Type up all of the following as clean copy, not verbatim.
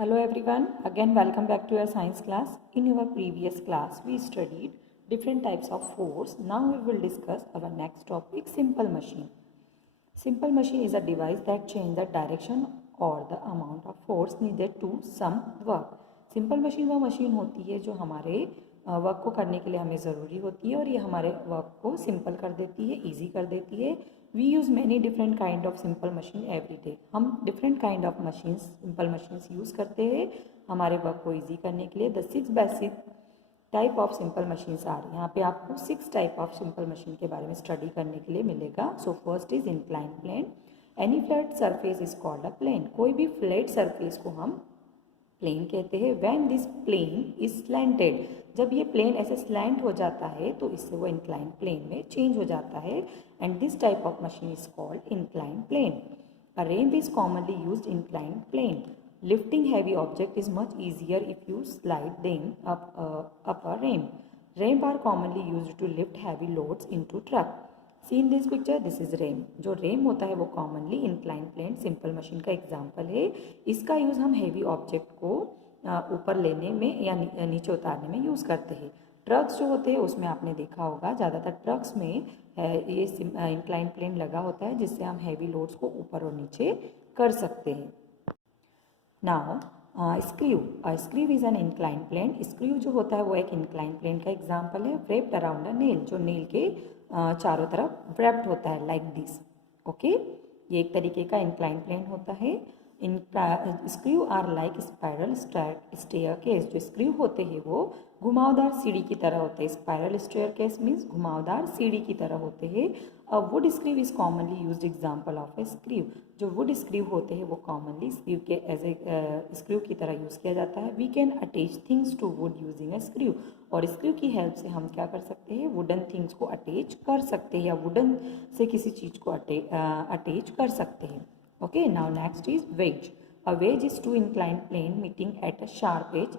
Hello everyone, again welcome back to your science class. In our previous class we studied different types of force. Now we will discuss our next topic, simple machine. Simple machine is a device that changes the direction or the amount of force needed to some work. Simple machine वो machine होती है जो हमारे work को करने के लिए हमें ज़रूरी होती है और ये हमारे वर्क को सिंपल कर देती है, ईजी कर देती है. We use many different kind of simple machine every day. हम different kind of machines simple machines use करते हैं हमारे वर्क को ईजी करने के लिए. The 6 basic type of simple machines आ रही है. यहाँ पे आपको 6 टाइप ऑफ सिंपल मशीन के बारे में स्टडी करने के लिए मिलेगा. So first is incline plane. Any flat surface is called a plane. कोई भी फ्लैट सरफेस को हम प्लेन कहते हैं. When this plane is slanted, जब ये प्लेन ऐसे स्लैंट हो जाता है तो इससे वो इंक्लाइन प्लेन में चेंज हो जाता है. And this type of machine is called incline plane. A ramp is commonly used incline plane. Lifting heavy object is much easier if you slide them up a ramp. Ramp are commonly used to lift heavy loads into truck. See in this picture, this is ramp. जो ramp होता है वो commonly inclined plane simple machine का example है. इसका use हम heavy object को ऊपर लेने में या नीचे उतारने में यूज़ करते हैं. ट्रक्स जो होते हैं उसमें आपने देखा होगा ज़्यादातर ट्रक्स में ये इंक्लाइन प्लेन लगा होता है जिससे हम हैवी लोड्स को ऊपर और नीचे कर सकते हैं. Now screw. Screw is an incline plane. Screw जो होता है वो एक इंक्लाइन प्लेन का एग्जाम्पल है. व्रेप्ड अराउंड अ नेल, जो नेल के चारों तरफ व्रेप्ड होता है लाइक दिस. ओके, ये एक तरीके का इंक्लाइन प्लेन होता है. Screw are like spiral staircase. जो स्क्रू होते हैं वो घुमावदार सीढ़ी की तरह होते हैं. स्पाइरल स्टेयरकेस मीन्स घुमावदार सीढ़ी की तरह होते हैं. A wood screw is commonly used example of a screw. जो वुड स्क्रू होते हैं वो कॉमनली स्क्रू के एज ए स्क्रू की तरह यूज़ किया जाता है. We can attach things to wood using a screw. और स्क्रू की हेल्प से हम क्या कर सकते हैं, वुडन थिंग्स को अटैच कर सकते हैं या वुडन से किसी चीज़ को अटैच कर सकते हैं. Okay, now next is wedge. A wedge is two inclined plane meeting at a sharp edge.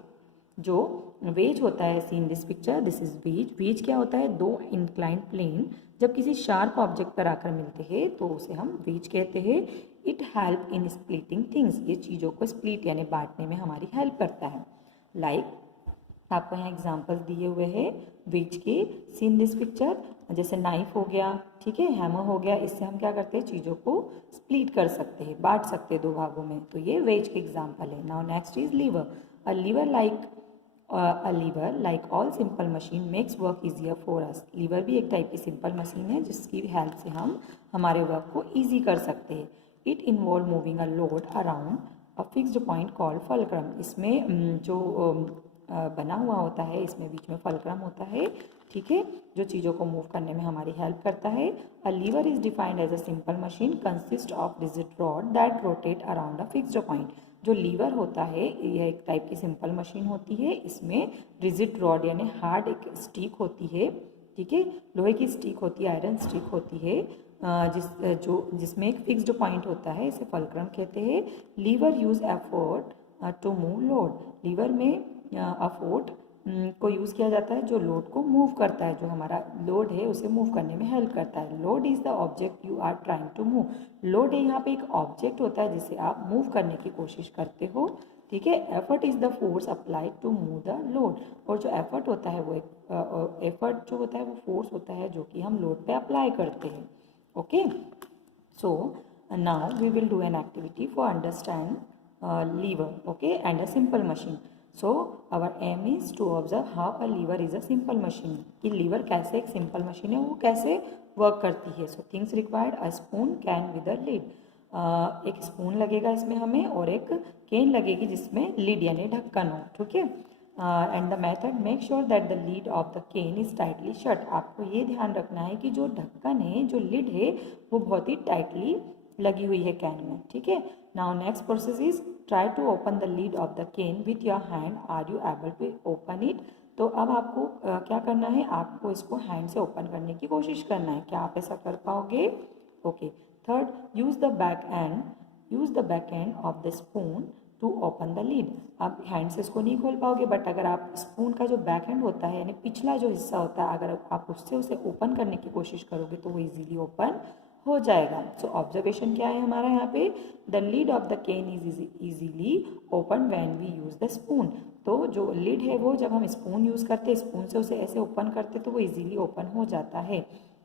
जो वेज होता है, see in this picture, this is wedge. Wedge क्या होता है, दो इंक्लाइन प्लेन जब किसी शार्प ऑब्जेक्ट पर आकर मिलते हैं तो उसे हम वेज कहते हैं. It help in splitting things. ये चीज़ों को स्प्लिट यानी बांटने में हमारी हेल्प करता है. लाइक आपको यहाँ एग्जाम्पल्स दिए हुए हैं वेज के. सी इन दिस पिक्चर, जैसे नाइफ हो गया, ठीक है, हैमर हो गया. इससे हम क्या करते हैं, चीज़ों को स्प्लिट कर सकते हैं, बांट सकते हैं दो भागों में. तो ये वेज के एग्जाम्पल है. Now next is lever. A lever like all simple machine makes work easier for us. Lever भी एक टाइप की सिंपल मशीन है जिसकी हेल्प से हम हमारे वर्क को ईजी कर सकते हैं. It involve moving a load around a fixed point called fulcrum. इसमें जो बना हुआ होता है, इसमें बीच में फलक्रम होता है, ठीक है, जो चीज़ों को मूव करने में हमारी हेल्प करता है. A lever is defined as a simple machine consist of rigid rod that rotate around a fixed point. जो लीवर होता है यह एक टाइप की सिंपल मशीन होती है. इसमें रिजिड रॉड यानी हार्ड एक स्टिक होती है, ठीक है, लोहे की स्टिक होती है, आयरन स्टिक होती है, जिसमें एक फिक्स्ड पॉइंट होता है. इसे फलक्रम कहते हैं. Lever use effort to move load. Lever में अफोर्ट को यूज़ किया जाता है जो लोड को मूव करता है. जो हमारा लोड है उसे मूव करने में हेल्प करता है. Load is the object you are trying to move. Load है यहाँ पे एक ऑब्जेक्ट होता है जिसे आप मूव करने की कोशिश करते हो, ठीक है. Effort is the force applied to move the load. और जो एफर्ट होता है वो एक एफर्ट जो होता है वो फोर्स होता है जो कि हम लोड पे अप्लाई करते हैं. Okay, so now we will do an activity for understand lever, okay, and a simple machine. So our aim is to observe how a lever is a simple machine. कि lever कैसे एक simple machine है, वो कैसे work करती है. So things required, a spoon, can with a lid. एक spoon लगेगा इसमें हमें और एक कैन लगेगी जिसमें लिड यानी ढक्कन हो, ठीक है. And the method, make sure that the lid of the can is tightly shut. आपको ये ध्यान रखना है कि जो ढक्कन है, जो लिड है, वो बहुत ही टाइटली लगी हुई है कैन में, ठीक है. Now next process is try to open the lid of the can with your hand. Are you able to open it. तो अब आपको क्या करना है, आपको इसको हैंड से ओपन करने की कोशिश करना है. क्या आप ऐसा कर पाओगे? Okay. Third, use the back end of the spoon to open the lid. आप हैंड से इसको नहीं खोल पाओगे, बट अगर आप स्पून का जो बैक हैंड होता है यानी पिछला जो हिस्सा होता है, अगर आप उससे उसे ओपन करने की कोशिश करोगे तो वो इजीली ओपन हो जाएगा। सो ऑब्जर्वेशन क्या है हमारा यहाँ पे, the lid of the can is easily open when we use the spoon. तो जो लिड है वो जब हम स्पून यूज़ करते हैं, स्पून से उसे ऐसे ओपन करते तो वो इजीली ओपन हो जाता है,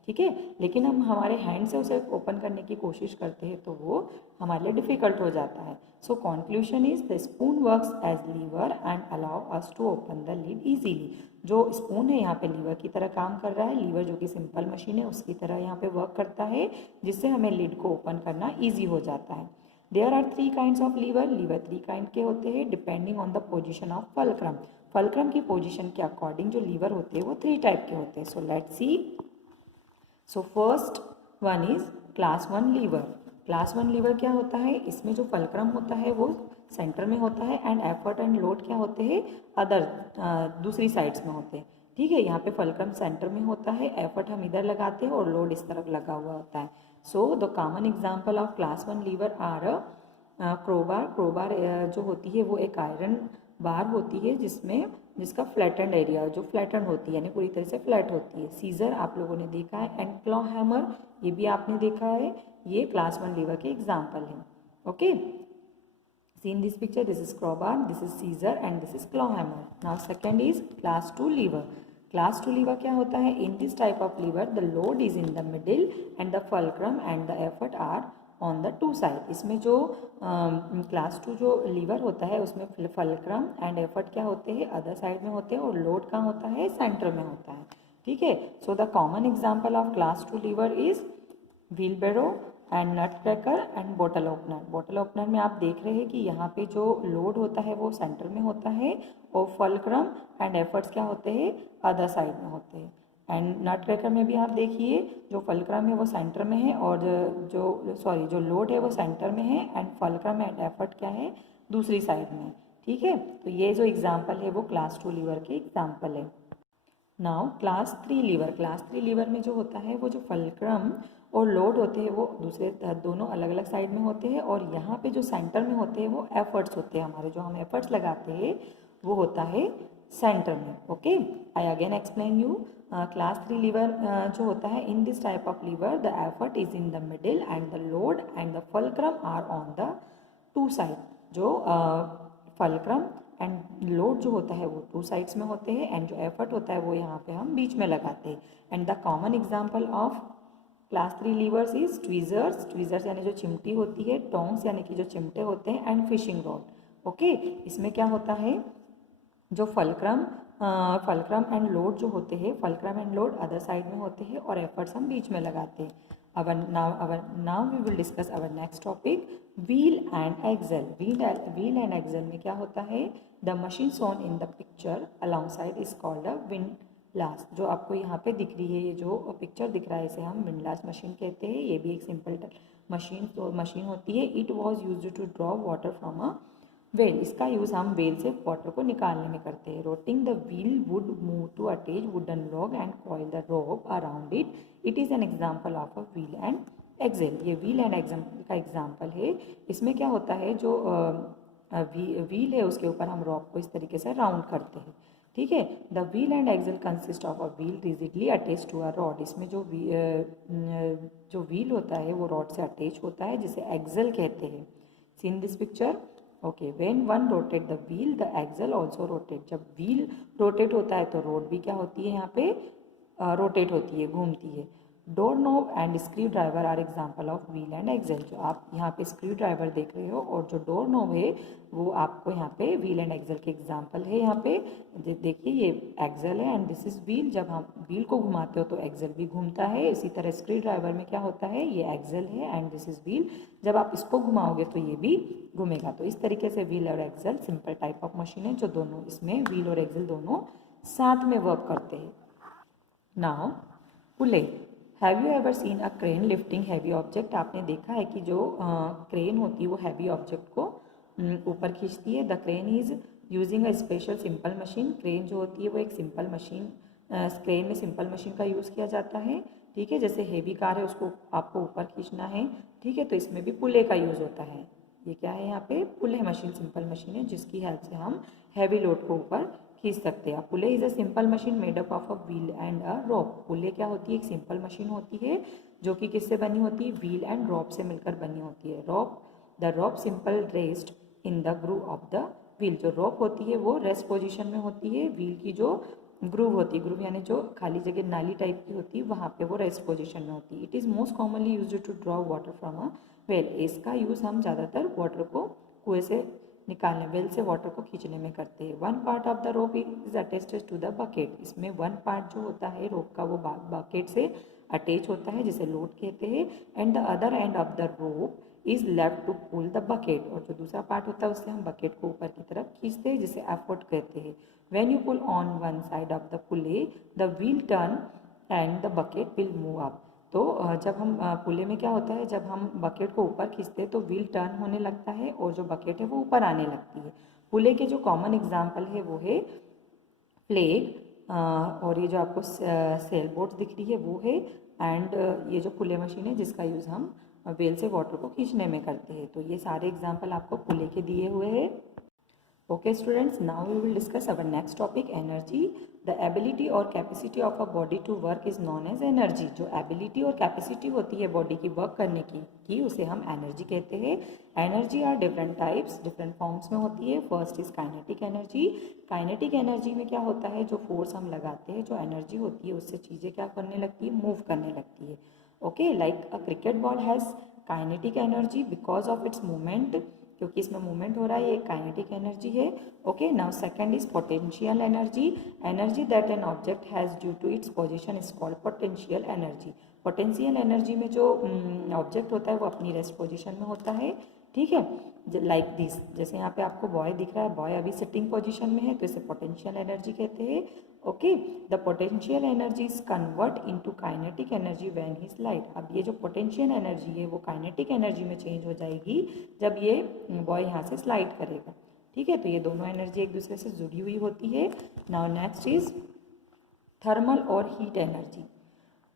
ठीक है। लेकिन हम हमारे हैंड से उसे ओपन करने की कोशिश करते हैं तो वो हमारे लिए डिफ़िकल्ट हो जाता है। So conclusion is the spoon works as lever and allow us to open the lid easily. जो स्पून है यहाँ पे लीवर की तरह काम कर रहा है, लीवर जो कि सिंपल मशीन है उसकी तरह यहाँ पे वर्क करता है, जिससे हमें लिड को ओपन करना ईजी हो जाता है। There are 3 kinds of lever, lever 3 kind के होते हैं depending on the position of fulcrum. Fulcrum की पोजिशन के अकॉर्डिंग जो लीवर होते हैं वो 3 टाइप के होते हैं। So let's see. So first one is class 1 lever. Class 1 lever क्या होता है, इसमें जो फलक्रम होता है वो सेंटर में होता है एंड एफर्ट एंड लोड क्या होते हैं, अदर दूसरी साइड्स में होते हैं, ठीक है। यहाँ पे फलक्रम सेंटर में होता है, एफर्ट हम इधर लगाते हैं और लोड इस तरफ लगा हुआ होता है। So the common example of class 1 lever are crowbar. Crowbar जो होती है वो एक आयरन बार होती है जिसका फ्लैटेंड एरिया जो फ्लैटेंड होती है यानी पूरी तरह से फ्लैट होती है। सीजर आप लोगों ने देखा है एंड क्लॉ हैमर ये भी आपने देखा है, ये क्लास 1 लीवर के एग्जाम्पल हैं। Okay, see in this picture, this is crowbar, this is scissor and this is claw hammer. Now second is class 2 lever. Class 2 lever क्या होता है, in this type of lever the load is in the middle and the fulcrum and the effort are on the two side. इसमें जो class 2 जो lever होता है उसमें fulcrum and effort क्या होते हैं, अदर साइड में होते हैं और लोड कहाँ होता है, सेंटर में होता है, ठीक है। So the common example of class 2 lever is wheelbarrow and nutcracker and bottle opener. Bottle opener में आप देख रहे हैं कि यहाँ पे जो लोड होता है वो सेंटर में होता है और फलक्रम एंड एफर्ट्स क्या होते हैं, अदर साइड में होते हैं। एंड नट क्रैकर में भी आप देखिए जो फलक्रम है वो सेंटर में है और जो लोड है वो सेंटर में है एंड फलक्रम एंड एफर्ट क्या है, दूसरी साइड में, ठीक है। तो ये जो एग्जाम्पल है वो क्लास 2 लीवर के एग्जाम्पल है। Now class 3 lever. Class 3 lever में जो होता है वो जो फलक्रम और लोड होते हैं वो दूसरे दोनों अलग अलग साइड में होते हैं और यहाँ पे जो सेंटर में होते हैं वो एफर्ट्स होते हैं, हमारे जो हम एफर्ट्स लगाते हैं वो होता है सेंटर में। Okay, I again explain you. Class 3 lever जो होता है, in this type of lever the effort is in the middle and the load and the fulcrum are on the two side. जो फलक्रम एंड लोड जो होता है वो two sides में होते हैं एंड जो एफर्ट होता है वो यहाँ पे हम बीच में लगाते हैं। And the common example of class 3 levers is tweezers. Tweezers यानी जो चिमटी होती है, टोंग्स यानी कि जो चिमटे होते हैं एंड फिशिंग रॉड। ओके, इसमें क्या होता है, जो फलक्रम एंड लोड जो होते हैं, fulcrum and load other side में होते हैं और एफर्ट्स हम बीच में लगाते हैं। now we will discuss our next topic, wheel and axle. Wheel and axle में क्या होता है, the machine shown in the picture alongside is called a windlass। जो आपको यहाँ पे दिख रही है, ये जो पिक्चर दिख रहा है इसे हम विंडलास मशीन कहते हैं। ये भी एक सिंपल मशीन होती है। It was use to draw water from a well. इसका यूज़ हम वेल से वाटर को निकालने में करते हैं। Rotating the wheel would move to attach wooden log and coil the rope around it. It is an example of a wheel and axle. ये wheel and axle का एग्जाम्पल है। इसमें क्या होता है, जो व्हील है उसके ऊपर हम रॉप को इस तरीके से राउंड करते हैं, ठीक है। The wheel and axle consist of a wheel rigidly attach to a rod. इसमें जो व्हील होता है वो रॉड से अटैच होता है, जिसे एक्सेल कहते हैं। See in this picture. Okay, when one rotate the wheel the axle also rotate. जब व्हील रोटेट होता है तो रोड भी क्या होती है, यहाँ पे रोटेट होती है, घूमती है। Door knob and screwdriver are example of wheel and axle. जो आप यहाँ पे स्क्रू ड्राइवर देख रहे हो और जो डोर नोब है वो आपको यहाँ पे व्हील एंड एक्सेल के एग्जाम्पल है। यहाँ पे देखिए ये एक्सेल है एंड दिस इज व्हील। जब हम व्हील को घुमाते हो तो एक्सेल भी घूमता है। इसी तरह स्क्रू ड्राइवर में क्या होता है, ये एक्सेल है एंड दिस इज व्हील। जब आप इसको घुमाओगे तो ये भी घूमेगा। तो इस तरीके से व्हील और axle simple type of machine है जो दोनों इसमें व्हील और एक्सेल दोनों साथ में वर्क करते हैं। Now pulley. Have you ever seen a crane lifting heavy object. आपने देखा है कि जो क्रेन होती है वो हैवी ऑब्जेक्ट को ऊपर खींचती है। The crane is using a special simple machine. Crane जो होती है वो एक सिंपल मशीन, क्रेन में सिंपल मशीन का यूज़ किया जाता है, ठीक है। जैसे हेवी कार है उसको आपको ऊपर खींचना है, ठीक है, तो इसमें भी पुले का यूज़ होता है। ये क्या है, यहाँ पे पुले मशीन सिंपल मशीन है जिसकी हेल्प से हम हैवी लोड को ऊपर खींच सकते हैं। Pulley is a simple machine made up of a wheel and a rope. Pulley क्या होती है? एक सिंपल मशीन होती है जो कि किससे बनी होती है? व्हील एंड रॉप से मिलकर बनी होती है। The rope simple rest in the groove of the wheel. जो रॉप होती है वो रेस्ट पोजिशन में होती है, व्हील की जो ग्रूव होती है, ग्रूव यानी जो खाली जगह नाली टाइप की होती है, वहाँ पे वो रेस्ट पोजिशन में होती है। It is most commonly use to draw water from a well. इसका यूज़ हम ज़्यादातर वाटर को कुएं से निकालने, वेल से वाटर को खींचने में करते हैं। One part of the rope is attached to the bucket. इसमें वन पार्ट जो होता है रोप का वो बकेट से अटैच होता है, जिसे लोड कहते हैं। And the other end of the rope is left to pull the bucket. और जो दूसरा पार्ट होता है उससे हम बकेट को ऊपर की तरफ खींचते हैं, जिसे एफर्ट कहते हैं। When you pull on one side of the pulley the wheel turn and the bucket will move up. तो जब हम पुले में क्या होता है, जब हम बकेट को ऊपर खींचते हैं तो व्हील टर्न होने लगता है और जो बकेट है वो ऊपर आने लगती है। पुले के जो कॉमन एग्जाम्पल है वो है फ्लेग, और ये जो आपको सेल बोट दिख रही है वो है, एंड ये जो पुले मशीन है जिसका यूज़ हम वेल से वाटर को खींचने में करते हैं। तो ये सारे एग्जाम्पल आपको पुले के दिए हुए हैं। Okay students, now we will discuss our next topic, energy. The ability or capacity of a body to work is known as energy. जो ability और capacity होती है body की work करने की उसे हम energy कहते हैं। Energy are different types, different forms में होती है। First is kinetic energy. Kinetic energy में क्या होता है? जो force हम लगाते हैं, जो energy होती है उससे चीज़ें क्या करने लगती है? Move करने लगती है। Okay, like a cricket ball has kinetic energy because of its movement, क्योंकि इसमें मूवमेंट हो रहा है, ये काइनेटिक एनर्जी है। Okay, now second is potential energy. Energy that an object has due to its position is called potential energy. Potential energy में जो object होता है वो अपनी रेस्ट पोजीशन में होता है, ठीक है, लाइक दिस। जैसे यहाँ पे आपको बॉय दिख रहा है, बॉय अभी सिटिंग पोजीशन में है तो इसे पोटेंशियल एनर्जी कहते हैं। Okay, the potential energy is convert into kinetic energy when he slide. अब ये जो पोटेंशियल एनर्जी है वो काइनेटिक एनर्जी में चेंज हो जाएगी जब ये बॉय यहाँ से स्लाइड करेगा, ठीक है। तो ये दोनों एनर्जी एक दूसरे से जुड़ी हुई होती है। नाउ नेक्स्ट इज थर्मल और heat energy.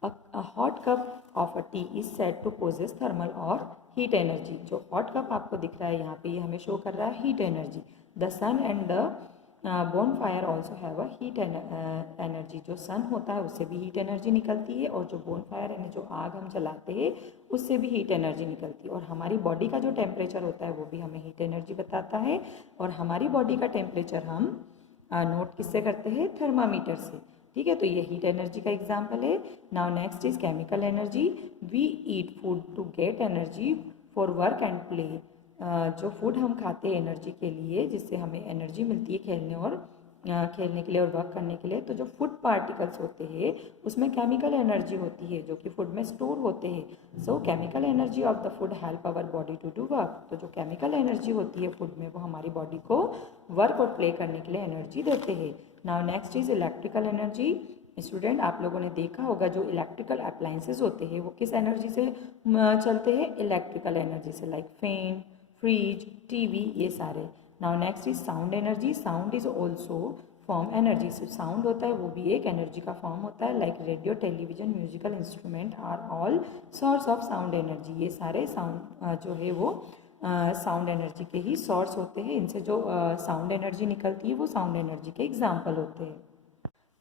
A hot cup of a tea is said to possess thermal और heat energy। जो hot cup आपको दिख रहा है यहाँ पे, ये हमें शो कर रहा है heat energy। The sun and the bonfire also have a heat energy। जो sun होता है उससे भी heat energy निकलती है, और जो bonfire यानी जो आग हम जलाते हैं उससे भी heat energy निकलती है। और हमारी बॉडी का जो टेम्परेचर होता है वो भी हमें heat energy बताता है। और हमारी बॉडी का टेम्परेचर हम नोट किससे करते हैं? थर्मामीटर से, ठीक है। तो ये हीट एनर्जी का एग्जाम्पल है। Now next is chemical energy. We eat food to get energy for work and play. जो फूड हम खाते हैं एनर्जी के लिए, जिससे हमें एनर्जी मिलती है खेलने के लिए और वर्क करने के लिए। तो जो फूड पार्टिकल्स होते हैं उसमें केमिकल एनर्जी होती है जो कि फूड में स्टोर होते हैं। So chemical energy of the food help our body to do work. तो जो केमिकल एनर्जी होती है फूड में वो हमारी बॉडी को वर्क और प्ले करने के लिए एनर्जी देते हैं। Now next is electrical energy. Student, आप लोगों ने देखा होगा जो इलेक्ट्रिकल अप्लायंसेस होते हैं वो किस एनर्जी से चलते हैं? इलेक्ट्रिकल एनर्जी से, लाइक फैन, फ्रिज, टीवी, ये सारे। Now next is sound energy. Sound is also form energy. से साउंड होता है वो भी एक एनर्जी का फॉर्म होता है, like radio, television, musical instrument are all source of sound energy. ये सारे साउंड जो है वो साउंड एनर्जी के ही सोर्स होते हैं। इनसे जो साउंड एनर्जी निकलती है वो साउंड एनर्जी के एग्जाम्पल होते हैं।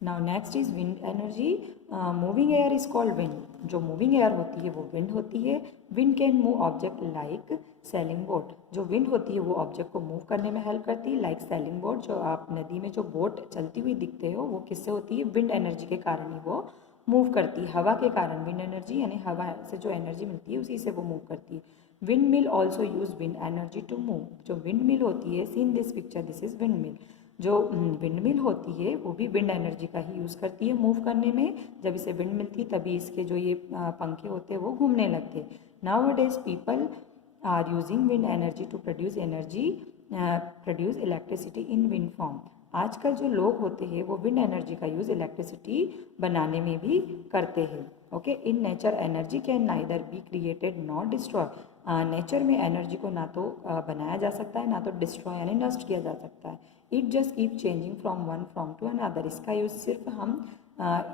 Now next is wind energy. Moving air is called wind. जो मूविंग एयर होती है वो विंड होती है। Wind can move object like sailing boat. जो विंड होती है वो ऑब्जेक्ट को मूव करने में हेल्प करती है, लाइक सेलिंग बोट। जो आप नदी में जो बोट चलती हुई दिखते हो वो किससे होती है? विंड एनर्जी के कारण ही वो मूव करती है, हवा के कारण। विंड एनर्जी यानी हवा से जो एनर्जी मिलती है उसी से वो मूव करती है। Windmill also use wind energy to move. जो विंड मिल होती है, seen this picture, this is windmill. जो विंड मिल होती है वो भी विंड एनर्जी का ही यूज़ करती है मूव करने में। जब इसे विंड मिलती है तभी इसके जो ये पंखे होते हैं वो घूमने लगते हैं। Nowadays people are using wind energy to produce electricity in wind form. आजकल जो लोग होते हैं वो विंड एनर्जी का यूज़ इलेक्ट्रिसिटी बनाने में भी करते हैं। Okay, in nature energy can neither be created not destroy. Nature में एनर्जी को ना तो बनाया जा सकता है ना तो डिस्ट्रॉय यानी नष्ट किया जा सकता है। It just keep changing from one form to another. इसका यूज़ सिर्फ हम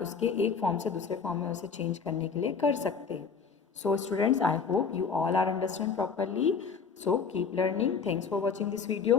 उसके एक फॉर्म से दूसरे फॉर्म में उसे चेंज करने के लिए कर सकते हैं। So students, I hope you all are understand properly. So keep learning. Thanks for watching this video.